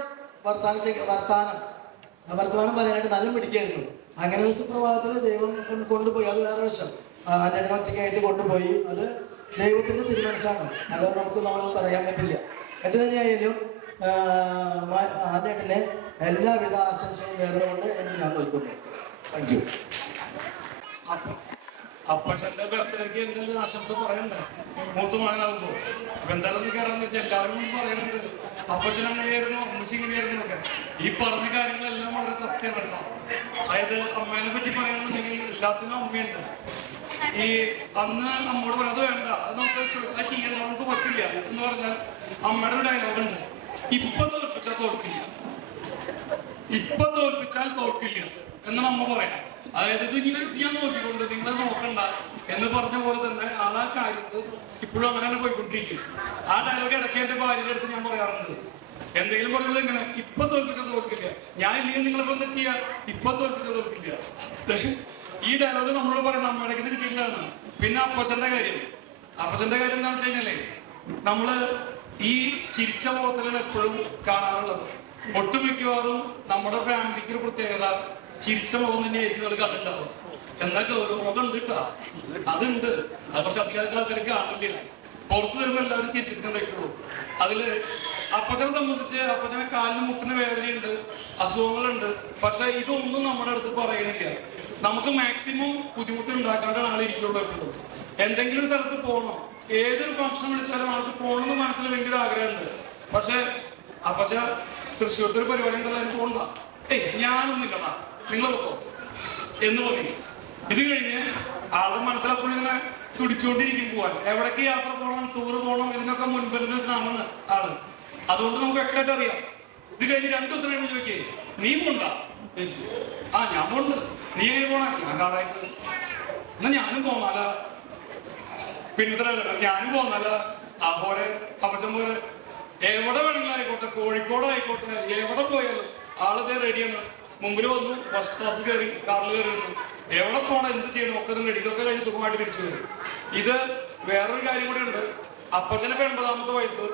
വർത്തമാനം പറയാനായിട്ട് നല്ല പിടിക്കായിരുന്നു. അങ്ങനെ ഒരു സുപ്രഭാതത്തിൽ ദൈവം കൊണ്ടുപോയി. അത് വേറെ വശം, ആന്റണി ഒറ്റയ്ക്കായിട്ട് കൊണ്ടുപോയി. അത് ദൈവത്തിൻ്റെ തീരുമാനിച്ചാണ്, അത് നമ്മൾ തടയാൻ പറ്റില്ല. എന്ത് തന്നെയായാലും ആന്റണിനെ എല്ലാവിധ ആശംസകളും നേർന്നുകൊണ്ട് എനിക്ക് ഞാൻ നിൽക്കുന്നു. Thank you. അപ്പച്ചന്റെ ബർത്ത്ഡേക്ക് എന്തെങ്കിലും ആശംസ പറയണ്ടേ മൂത്തുമകനാകുമ്പോ? അപ്പൊ എന്തായാലും കയറാന്ന് വെച്ചാൽ എല്ലാവരും പറയുന്നുണ്ട് അപ്പച്ചൻ അങ്ങനെയായിരുന്നു, അമ്മച്ചി ഇങ്ങനെയായിരുന്നു ഒക്കെ. ഈ പറഞ്ഞ കാര്യങ്ങളെല്ലാം വളരെ സത്യമാണ്. അതായത് അമ്മേനെ പറ്റി പറയുകയാണെന്നുണ്ടെങ്കിൽ എല്ലാത്തിനും അമ്മയുണ്ട്. ഈ അന്ന് നമ്മോട് പറയാം അത് വേണ്ട, അത് നമുക്ക് ചെയ്യണ്ട, നമുക്ക് പറ്റില്ല എന്ന് പറഞ്ഞാൽ അമ്മയുടെ ഒരു ഡയലോഗുണ്ട്, ഇപ്പൊ തോൽപ്പിച്ചാൽ തോൽക്കില്ല, ഇപ്പൊ തോൽപ്പിച്ചാൽ തോൽക്കില്ല എന്നാണ് അമ്മ പറയാം. അതായത് ഇത് ഞാൻ നോക്കിക്കൊണ്ട് നിങ്ങളെ നോക്കണ്ട എന്ന് പറഞ്ഞ പോലെ തന്നെ ആ കാര്യത്ത് ഇപ്പോഴും അങ്ങനെയാണ് പോയിക്കൊണ്ടിരിക്കും. ആ ഡയലോഗ് ഇടയ്ക്ക് എന്റെ ഭാര്യയുടെ അടുത്ത് ഞാൻ പറയാറുണ്ട്. എന്തെങ്കിലും പറയുന്നത് ഇങ്ങനെ, ഇപ്പൊ തോൽപ്പിച്ചാൽ തോൽക്കില്ല, ഞാൻ ഇല്ലെങ്കിൽ നിങ്ങളിപ്പോ എന്താ ചെയ്യാ, ഇപ്പൊ തോൽപ്പിച്ചാൽ തോൽക്കില്ല. ഈ ഡയലോഗ് നമ്മളോട് പറയണം, അമ്മയുടെ കിട്ടിയിട്ടാണ്. പിന്നെ അപ്പച്ചന്റെ കാര്യം എന്താണെന്ന് വെച്ച് കഴിഞ്ഞാലേ, നമ്മള് ഈ ചിരിച്ച മുഖത്തിലാണ് എപ്പോഴും കാണാറുള്ളത്. ഒട്ടുമിക്കവാറും നമ്മുടെ ഫാമിലിക്ക് ഒരു പ്രത്യേകത ചിരിച്ച മുഖം തന്നെയായിരിക്കും നിങ്ങൾ കണ്ടിട്ടുണ്ടാവും. എന്നാൽ ഗൗരവമുഖം ഉണ്ട് കേട്ടാ, അതുണ്ട്. അത് പക്ഷെ അധികം ആൾക്കാർക്ക് കാണില്ല. പുറത്തു വരുമ്പോൾ എല്ലാവരും ചിരിച്ചിട്ടുണ്ടായിട്ടുള്ളൂ. അതില് അപ്പച്ചനെ സംബന്ധിച്ച് അപ്പച്ചനെ കാലിന് മുട്ടിന് വേദനയുണ്ട്, അസുഖങ്ങളുണ്ട്. പക്ഷെ ഇതൊന്നും നമ്മുടെ അടുത്ത് പറയണില്ല. നമുക്ക് മാക്സിമം ബുദ്ധിമുട്ട് ഉണ്ടാക്കാണ്ടാണ് ആളിരിക്കുള്ളൂ. എപ്പോഴും എന്തെങ്കിലും ഒരു സ്ഥലത്ത് പോകണം, ഏതൊരു ഫംഗ്ഷൻ വിളിച്ചാലും ആൾക്ക് പോകണമെന്ന് മനസ്സിൽ ഭയങ്കര ആഗ്രഹമുണ്ട്. പക്ഷെ അപ്പച്ച തൃശ്ശൂരത്തെ ഒരു പരിപാടി ഉണ്ടല്ലോ, അതിന് പോകണ്ട, ഞാനൊന്നില്ലടാ നിങ്ങളൊക്കെ എന്ന് പറയും. ഇത് കഴിഞ്ഞ് ആളുടെ മനസ്സിലപ്പോഴും ഇങ്ങനെ തുടിച്ചുകൊണ്ടിരിക്കും പോവാൻ. എവിടേക്ക് യാത്ര പോകണം, ടൂറ് പോകണം, ഇതിനൊക്കെ മുൻപിൽ നിൽക്കണമെന്ന് ആള്. അതുകൊണ്ട് നമുക്ക് വ്യക്തമായിട്ട് അറിയാം. ഇത് കഴിഞ്ഞ് 2 ദിവസം കഴിഞ്ഞ് ചോദിക്കേ, നീ പോണ്ട? ഞാൻ പോണ്ട്. നീ എങ്ങനെ പോണ? ഞാൻ കാറായിട്ട്. എന്നാ ഞാനും പോന്നാല. പിന്നത്തെ ഞാനും പോന്നാല. ആ പോലെ അപ്പച്ചൻ പോലെ എവിടെ വേണമെങ്കിലും ആയിക്കോട്ടെ, കോഴിക്കോട് ആയിക്കോട്ടെ, എവിടെ പോയാലും ആളിതേ റെഡിയാണ്. മുമ്പിൽ വന്നു, ഫസ്റ്റ് ക്ലാസ് കയറി, കാറിൽ കയറി വന്നു. എവിടെ പോകണം, എന്ത് ചെയ്യണം ഒക്കെ റെഡി. ഇതൊക്കെ കഴിഞ്ഞ് സുഖമായിട്ട് തിരിച്ചു വരും. ഇത് വേറൊരു കാര്യം കൂടെ ഉണ്ട്. അപ്പച്ചനൊക്കെ 80ാമത്തെ വയസ്സ്,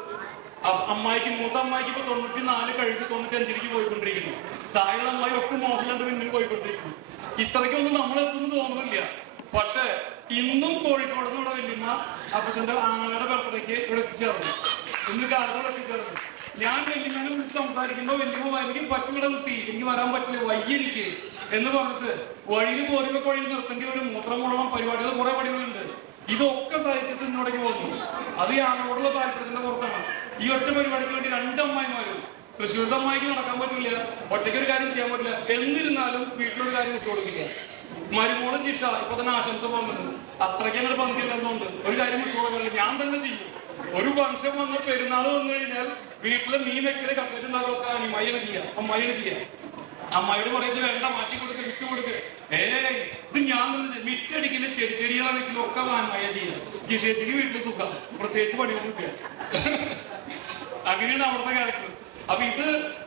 മൂത്ത അമ്മായിക്ക് ഇപ്പൊ 94 കഴിഞ്ഞ് 95 പോയിക്കൊണ്ടിരിക്കുന്നു. താഴെ അമ്മായി ഒക്കെ മോശം പിന്നിൽ പോയിക്കൊണ്ടിരിക്കുന്നു. ഇത്രയ്ക്കൊന്നും നമ്മളെത്തുന്നു തോന്നുന്നില്ല. പക്ഷെ ഇന്നും കോഴിക്കോട് നിന്ന് ഇവിടെ വല്യമ്മ അപ്പച്ചന്റെ ആങ്ങളുടെ ബർത്ത്ഡേക്ക് ഇവിടെ എത്തിച്ചേർന്നു. ഇന്ന് കാലത്തോടെ എത്തിച്ചേർന്നു. ഞാൻ വല്യമ്മനെ വിളിച്ച് സംസാരിക്കുമ്പോ വല്യമ്മ എനിക്ക് പറ്റില്ല കുട്ടി, എനിക്ക് വരാൻ പറ്റില്ല, വയ്യ എനിക്ക് എന്ന് പറഞ്ഞിട്ട് വഴിയിൽ പോരുമ്പോ വഴി നിർത്തേണ്ടി വരും. മൂത്രം മുളകം പരിപാടികൾ കുറെ പടികളുണ്ട്. ഇതൊക്കെ സഹിച്ചിട്ട് ഇന്നോടേക്ക് പോകുന്നു. അത് ഈ ആളോടുള്ള താല്പര്യത്തിന്റെ പുറത്താണ്. ഈ ഒറ്റ പരിപാടിക്ക് വേണ്ടി 2 അമ്മായിമാരും, തൃശ്ശൂരത്തെ അമ്മായിക്ക് നടക്കാൻ പറ്റില്ല, ഒറ്റയ്ക്ക് ഒരു കാര്യം ചെയ്യാൻ പറ്റില്ല. എന്നിരുന്നാലും വീട്ടിലൊരു കാര്യം വിട്ടു കൊടുക്കില്ല. മരുമോള് ജിഷ ഇപ്പൊ തന്നെ ആശംസ പറഞ്ഞത് അത്രയ്ക്ക് അങ്ങനെ പന്തില്ലെന്നുണ്ട്. ഒരു കാര്യം വിട്ടു കൊടുക്കില്ല, ഞാൻ തന്നെ ചെയ്യും. ഒരു ഫംഗ്ഷൻ വന്ന് പെരുന്നാൾ വന്നു കഴിഞ്ഞാൽ വീട്ടില് മീൻ വെക്കല് കട്ട്ലറ്റ് ഉണ്ടാകളൊക്കെ അമ്മായിയാണ് ചെയ്യാം. അമ്മായിയോട് പറയാം, വേണ്ട മാറ്റി കൊടുക്ക്, വിട്ടു കൊടുക്ക്. ഇത് ഞാൻ മിറ്റടിക്കല് ചെടികളെ വെക്കലും ഒക്കെ വാൻമായ ചെയ്യാം. ജിഷേച്ചിക്ക് വീട്ടിൽ സുഖം, പ്രത്യേകിച്ച് പണിയൊന്നുമില്ല. അങ്ങനെയാണ് അവിടുത്തെ ക്യാരക്ടർ. അപ്പൊ ഇത്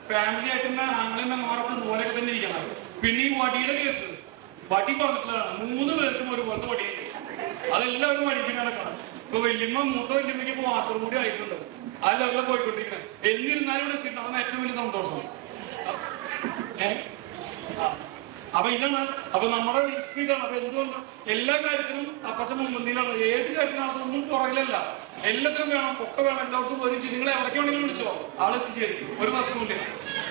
ഫാമിലി ആയിട്ട് തന്നെ ആങ്ങളെയും മെമ്മമാരൊക്കെ ഇതുപോലെയൊക്കെ തന്നെ ഇരിക്കണം. പിന്നെ ഈ വടിയുടെ കേസ്, വടി പറഞ്ഞിട്ടുള്ളതാണ്. 3 പേർക്കും ഒരുപോലത്തെ വടിയുണ്ട്. അതെല്ലാവരും വടിക്കുന്ന നടക്കണം. ഇപ്പൊ മൂത്ത വല്യമ്മയ്ക്ക് ഇപ്പൊ വാസർ കൂടി ആയിട്ടുണ്ട്. ആ ലെവലിൽ പോയിക്കൊണ്ടിരിക്കണം. എന്നിരുന്നാലും ഇവിടെ എത്തിയിട്ടുണ്ടാകുന്ന ഏറ്റവും വലിയ സന്തോഷം. അപ്പൊ ഇതാണ്. അപ്പൊ നമ്മുടെ ഹിസ്റ്ററി ഇതാണ്. അപ്പൊ എന്തുകൊണ്ട് എല്ലാ കാര്യത്തിലും അപ്പച്ചൻ മുൻപന്തിയിലാണ്. ഏത് കാര്യത്തിനാണ് ഒന്നും പുറകിലല്ല, എല്ലാത്തിനും വേണം, ഒക്കെ വേണം. എല്ലാവർക്കും പോലും നിങ്ങളെ എവിടേക്ക് വേണമെങ്കിലും വിളിച്ചോ, ആളെത്തിച്ചേരും, ഒരു പ്രശ്നമില്ല.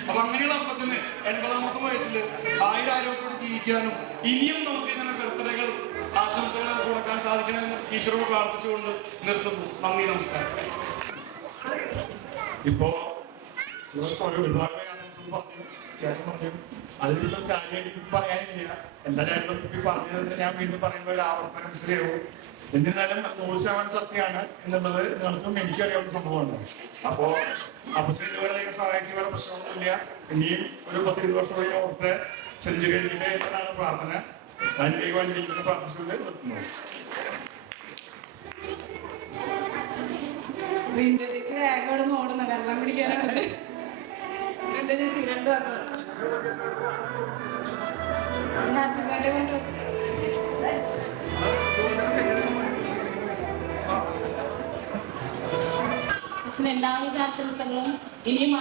അപ്പൊ അങ്ങനെയുള്ള അപ്പച്ചന് 80-ാമത്തെ വയസ്സിൽ 1000 ആരോഗ്യത്തോട് ജീവിക്കാനും ഇനിയും നമുക്ക് ഇങ്ങനെ ബർത്ത്ഡേകൾ ആശംസകൾ കൊടുക്കാൻ സാധിക്കണമെന്ന് ഈശ്വരോട് പ്രാർത്ഥിച്ചുകൊണ്ട് നിർത്തുന്നു. നന്ദി, നമസ്കാരം. ഇപ്പോ ഒരുപാട് ആശംസകൾ പറഞ്ഞു, ചേട്ടൻ പറഞ്ഞു. അതിലൊന്നും കാര്യമായിട്ട് പറയാനില്ല. എല്ലാ ചേട്ടനും പറഞ്ഞത് ഞാൻ വീണ്ടും പറയുമ്പോൾ ഒരു ആവർത്തനം മനസ്സിലാവും. എന്നിരുന്നാലും 100% സത്യമാണ് എന്നുള്ളത് നിങ്ങൾക്കും എനിക്കും അറിയാവുന്ന സംഭവമാണ്. അപ്പോ അപ്പച്ചൻ ഇതുവരെ സഹായിച്ച വേറെ പ്രശ്നമൊന്നുമില്ല. ഇനിയും ഒരു 10-20 വർഷം കഴിഞ്ഞ ഓർത്ത് സെഞ്ചുറി അടിക്കട്ടെ എന്നാണ് പ്രാർത്ഥന. ഞാൻ ദൈവം പ്രാർത്ഥിച്ചുകൊണ്ട് നിർത്തുന്നു. ചേച്ചി ആകോടെ ഓടുന്ന വെള്ളം കുടിക്കാനാണ്. ചേച്ചി 2 വർഷം ഹാപ്പി ബർത്ത്ഡേ കൊണ്ട് എല്ലാവിധ ആശംസകളും ഇനിയും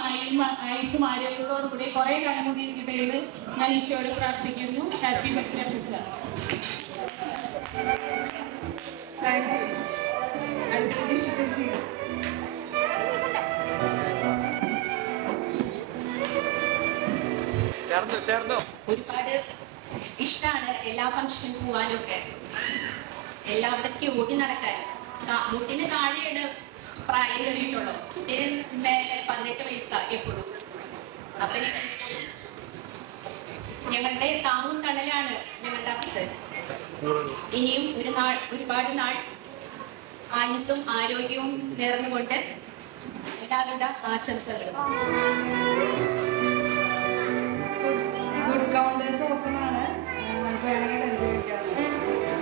ആയുസ്സും ആരോഗ്യത്തോടു കൂടി കുറെ കാലം കൂടി ഇരിക്കട്ടെ ഞാൻ ഈശോയോട് പ്രാർത്ഥിക്കുന്നു. ഹാപ്പി ബർത്ത്ഡേ അപ്പച്ച. ഒരുപാട് ഇഷ്ടമാണ് എല്ലാ ഫംഗ്ഷനും പോവാനൊക്കെ, എല്ലായിടത്തേക്കും ഓടി നടക്കാൻ. മുട്ടിന് താഴെയുടെ പ്രായം കയറിയിട്ടുള്ളൂ. ഇതിന് മേലെ 18 വയസ്സാണ് എപ്പോഴും. അപ്പൊ ഞങ്ങളുടെ താങ്ങും തണലാണ് ഞങ്ങളുടെ അപ്പച്ചൻ. ഇനിയും ഒരുപാട് നാൾ ആയുസ്സും ആരോഗ്യവും നേർന്നുകൊണ്ട് എല്ലാവിധ ആശംസകളും. ഫുഡ് കൗണ്ടേഴ്സ് ഓപ്പൺ ആണ്, നമുക്ക് വേണമെങ്കിൽ പരിചയിക്കാം.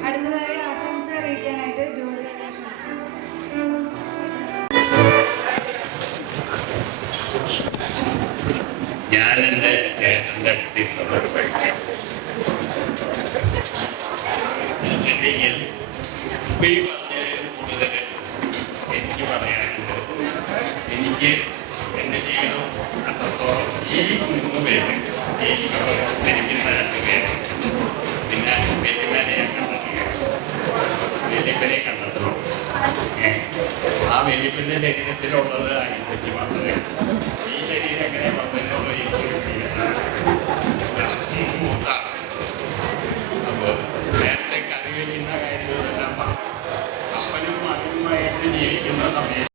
അടുത്തതായി ആശംസ അറിയിക്കാനായിട്ട് ജോലി ഞാൻ എൻ്റെ ചേട്ടൻ്റെ അടുത്തിരുന്നത് ഈ പറഞ്ഞതിൽ കൂടുതൽ എനിക്ക് പറയാനുണ്ട്. എനിക്ക് എൻ്റെ ജീവിതം അത്രത്തോളം ഈ 3 പേര്, ഈ തിരിക്കുന്ന 2 പേര്, പിന്നെ വലിയപ്പനെ കണ്ടിട്ടുള്ളൂ. ആ വലിയപ്പൻ്റെ ശരീരത്തിലുള്ളത് അനുസരിച്ച് മാത്രമേ ഈ ശരീരം എങ്ങനെ വന്നതിനുള്ള മൂത്താണ്. അപ്പോൾ നേരത്തെ കറി വയ്ക്കുന്ന കാര്യങ്ങളെല്ലാം അപ്പനും മകനുമായിട്ട് ജീവിക്കുന്ന സമയത്ത്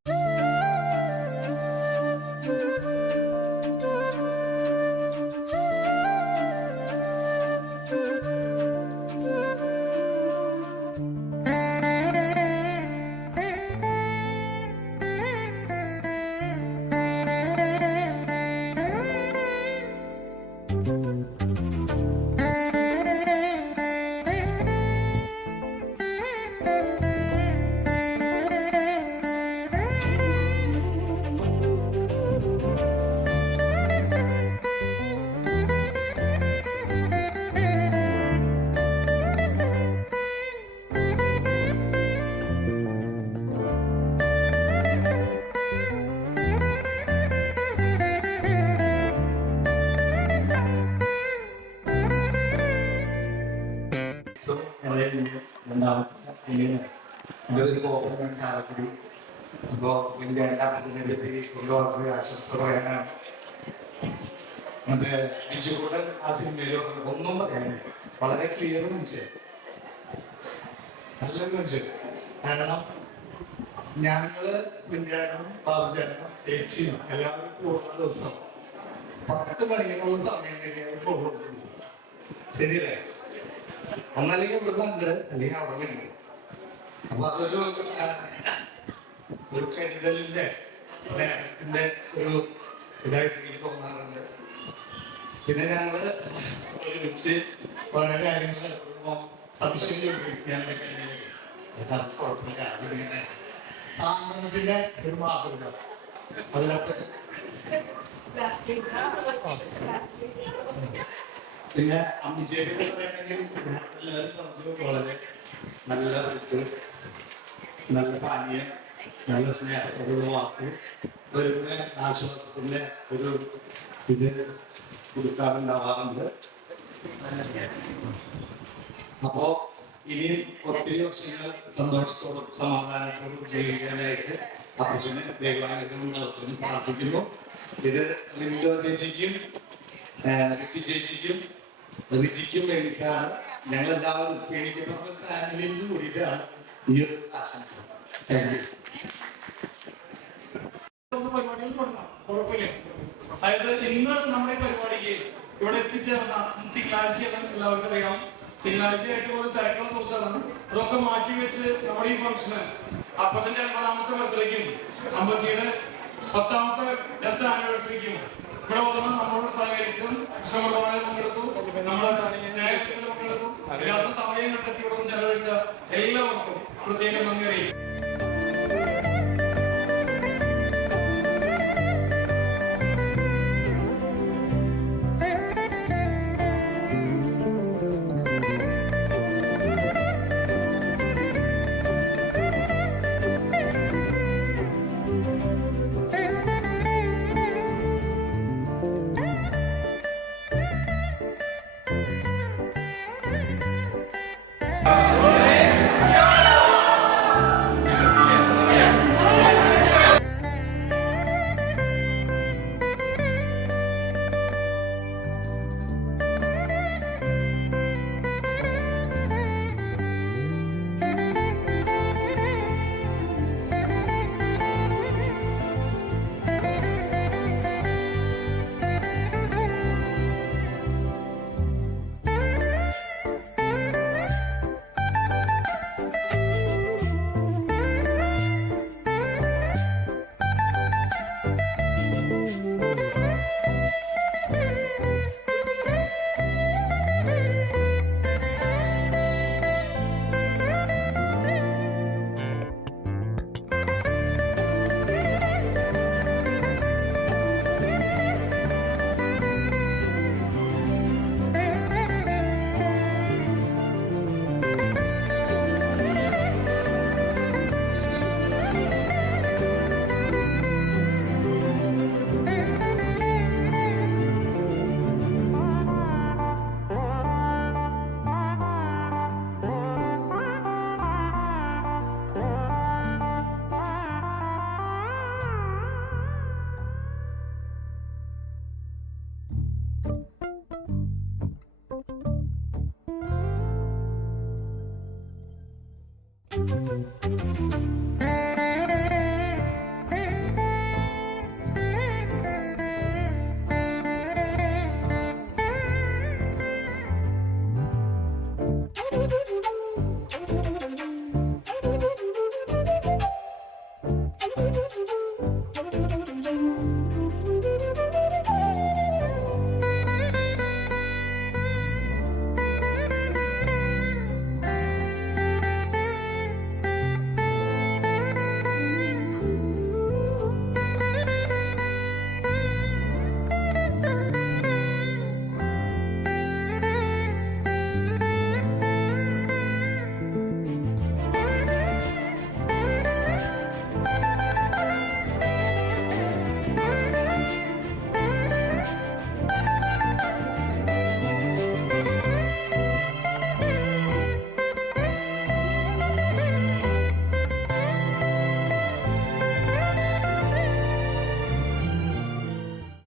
എൻ്റെ ഒരു കോപ്പറേഷൻ ചാലക്കുടി. അപ്പോൾ വലിയ പറ്റി ആശംസ പറയാനാണ്. മറ്റേ ബിജുകൂടൻ ആ സിനിമയിൽ ഒന്നും പറയാനില്ല, വളരെ ക്ലിയർ മനുഷ്യൻ, നല്ലൊരു മനുഷ്യൻ. കാരണം ഞങ്ങള് കുഞ്ഞാനും ബാബുചാനും ചേച്ചിയും എല്ലാവരും പോകുന്ന ദിവസം 10 മണിക്കുള്ള സമയം കഴിഞ്ഞാൽ പോകുന്നു. ശരിയല്ലേ? ഒന്നല്ലെങ്കിൽ ഇവിടെ ഉണ്ട്, അല്ലെങ്കിൽ അവിടെ ഉണ്ട്. അപ്പൊ അതൊരു കരുതലിന്റെ സ്നേഹത്തിന്റെ ഒരു ഇതായിട്ട് എനിക്ക് തോന്നാറുണ്ട്. പിന്നെ ഞങ്ങള് ഒരുമിച്ച് പല കാര്യങ്ങൾ ചിലപ്പോൾ സഫീഷ്യന്റ് ഉപയോഗിക്കാനൊക്കെ യഥാർത്ഥ കുഴപ്പമില്ല. അതിങ്ങനെ സാധനത്തിന്റെ ഒരു മാതൃക അതിനൊക്കെ. പിന്നെ അമ്മിച്ചേരി പറയുകയാണെങ്കിൽ എല്ലാവരും പറഞ്ഞു വളരെ നല്ല ഫുഡ്, നല്ല പാനീയം, നല്ല സ്നേഹത്തോടുള്ള വാക്ക്, ഒരു ആശ്വാസത്തിന്റെ ഒരു ഇത് കൊടുക്കാറുണ്ടാവാറുണ്ട്. അപ്പോ ഇനി ഒത്തിരി വർഷങ്ങൾ സന്തോഷത്തോടും സമാധാനത്തോടും ജീവിക്കാനായിട്ട് അപ്പച്ചന് ദൈവാനുഗ്രഹം നടത്തുന്നു പ്രാർത്ഥിക്കുന്നു. ഇത് ലിൻഡോ ചേച്ചിക്കും റിറ്റി ചേച്ചിക്കും റിജിക്കും വേണ്ടിയിട്ടാണ് ഞങ്ങളെല്ലാവരും പേടിക്കുന്ന ഫാമിലിയിൽ കൂടിയിട്ടാണ് ഈ ഒരു ആശംസ. Thank you. പരിപാടികൾ തുടങ്ങാം, കുഴപ്പമില്ല. അതായത് ഇന്ന് നമ്മുടെ ഈ പരിപാടിക്ക് ഇവിടെ എത്തിച്ചേർന്ന തിങ്കളാഴ്ചയാണ് എല്ലാവർക്കും അറിയാം. തിങ്കളാഴ്ചയായിട്ട് ഒരു തിരക്കുള്ള ദിവസമാണ്. അതൊക്കെ മാറ്റി വെച്ച് നമ്മുടെ ഈ ഫംഗ്ഷന് അപ്പച്ചന്റെ 80ാമത്തെ ബർത്ത്ഡേക്കും അമ്മച്ചിയുടെ 10ാമത്തെ ഡെത്ത് ആനിവേഴ്സറിക്കും ഇവിടെ വന്ന് നമ്മളോട് സഹകരിക്കും, കൃഷ്ണകുമാരൻ പങ്കെടുത്തു, നമ്മുടെ സ്നേഹത്തിൽ പങ്കെടുത്തു, അതിനകത്ത് സമയം കണ്ടെത്തി ഇവിടെ ചെലവഴിച്ച എല്ലാവർക്കും പ്രത്യേകം നന്ദി അറിയിക്കും. Thank you.